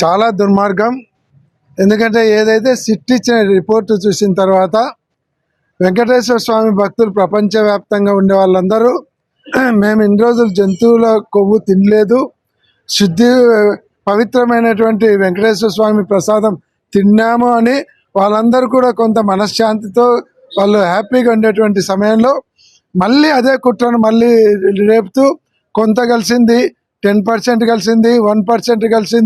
చాలా దుర్మార్గం. ఎందుకంటే ఏదైతే సిట్ ఇచ్చిన రిపోర్టు చూసిన తర్వాత వెంకటేశ్వర స్వామి భక్తులు ప్రపంచవ్యాప్తంగా ఉండే వాళ్ళందరూ మేము ఇన్ని రోజులు జంతువుల కొవ్వు తినలేదు, శుద్ధి పవిత్రమైనటువంటి వెంకటేశ్వర స్వామి ప్రసాదం తిన్నాము అని వాళ్ళందరూ కూడా కొంత మనశ్శాంతితో వాళ్ళు హ్యాపీగా ఉండేటువంటి సమయంలో మళ్ళీ అదే కుట్రను మళ్ళీ రేపుతూ కొంత కలిసింది 10% కలిసింది, 1% కలిసింది.